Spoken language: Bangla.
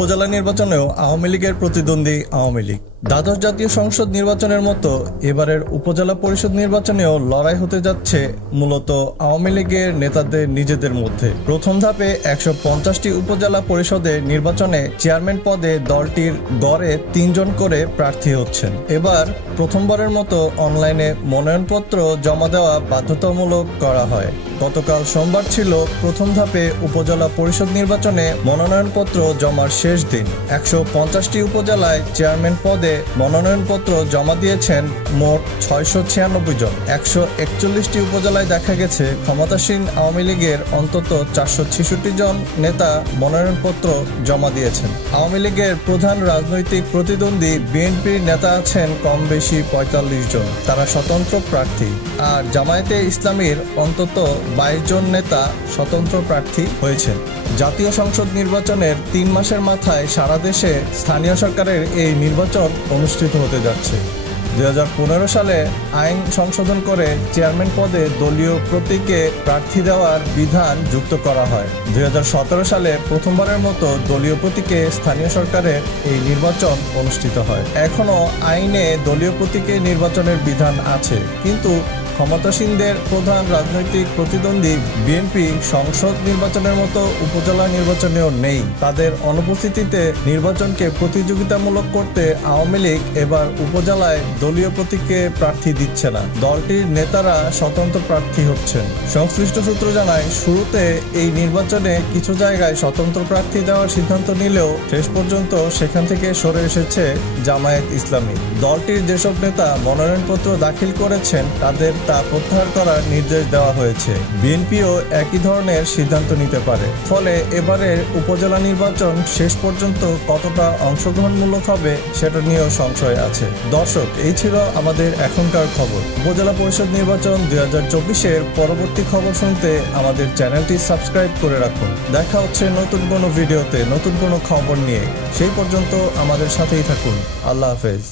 উপজেলা নির্বাচনেও আওয়ামী লীগের প্রতিদ্বন্দ্বী আওয়ামী লীগ। দ্বাদশ জাতীয় সংসদ নির্বাচনের মতো এবারের উপজেলা পরিষদ নির্বাচনেও লড়াই হতে যাচ্ছে মূলত আওয়ামী লীগের নেতাদের নিজেদের মধ্যে। প্রথম ধাপে ১৫০টি উপজেলা পরিষদের নির্বাচনে চেয়ারম্যান পদে দলটির গড়ে ৩ জন করে প্রার্থী হচ্ছেন। এবার প্রথমবারের মতো অনলাইনে মনোনয়নপত্র জমা দেওয়া বাধ্যতামূলক করা হয়। গতকাল সোমবার ছিল প্রথম ধাপে উপজেলা পরিষদ নির্বাচনে মনোনয়নপত্র জমার শেষ দিন। ১৫০টি উপজেলায় চেয়ারম্যান পদে মনোনয়নপত্র জমা দিয়েছেন মোট ৬৯৬ জন। ১৪১টি উপজেলায় দেখা গেছে ক্ষমতাসীন আওয়ামী লীগের অন্তত ৪৬৬ জন নেতা মনোনয়নপত্র জমা দিয়েছেন। আওয়ামী লীগের প্রধান রাজনৈতিক প্রতিদ্বন্দ্বী বিএনপির নেতা আছেন কম বেশি ৪৫ জন, তারা স্বতন্ত্র প্রার্থী। আর জামায়াতে ইসলামীর অন্তত ২২ জন নেতা স্বতন্ত্র প্রার্থী হয়েছেন। জাতীয় সংসদ নির্বাচনের ৩ মাসের মাথায় সারা দেশে স্থানীয় সরকারের এই নির্বাচন অনুষ্ঠিত হতে যাচ্ছে। ২০১৫ সালে আইন সংশোধন করে চেয়ারম্যান পদে দলীয় প্রতীকে প্রার্থী দেওয়ার বিধান যুক্ত করা হয়। ২০১৭ সালে প্রথমবারের মতো দলীয় প্রতীকে স্থানীয় সরকারের এই নির্বাচন অনুষ্ঠিত হয়। এখনও আইনে দলীয় প্রতীকে নির্বাচনের বিধান আছে, কিন্তু ক্ষমতাসীনদের প্রধান রাজনৈতিক প্রতিদ্বন্দ্বী বিএনপি সংসদ নির্বাচনের মতো উপজেলা নির্বাচনেও নেই। তাদের অনুপস্থিতিতে নির্বাচনকে প্রতিযোগিতামূলক করতে আওয়ামী লীগ এবার উপজেলায় দলীয় প্রতীকে প্রার্থী দিচ্ছে না, দলটির নেতারা স্বতন্ত্র প্রার্থী হচ্ছেন। সংশ্লিষ্ট সূত্র জানায়, শুরুতে এই নির্বাচনে কিছু জায়গায় স্বতন্ত্র প্রার্থী দেওয়ার সিদ্ধান্ত নিলেও শেষ পর্যন্ত সেখান থেকে সরে এসেছে জামায়াত ইসলামী। দলটির যেসব নেতা মনোনয়নপত্র দাখিল করেছেন তাদের তা প্রত্যাহার করার নির্দেশ দেওয়া হয়েছে। বিএনপিও একই ধরনের সিদ্ধান্ত নিতে পারে। ফলে এবারের উপজেলা নির্বাচন শেষ পর্যন্ত কতটা অংশগ্রহণমূলক হবে সেটা নিয়েও সংশয় আছে। দর্শক, এই ছিল আমাদের এখনকার খবর। উপজেলা পরিষদ নির্বাচন ২০২৪-এর পরবর্তী খবর শুনতে আমাদের চ্যানেলটি সাবস্ক্রাইব করে রাখুন। দেখা হচ্ছে নতুন কোনো ভিডিওতে নতুন কোনো খবর নিয়ে। সেই পর্যন্ত আমাদের সাথেই থাকুন। আল্লাহ হাফেজ।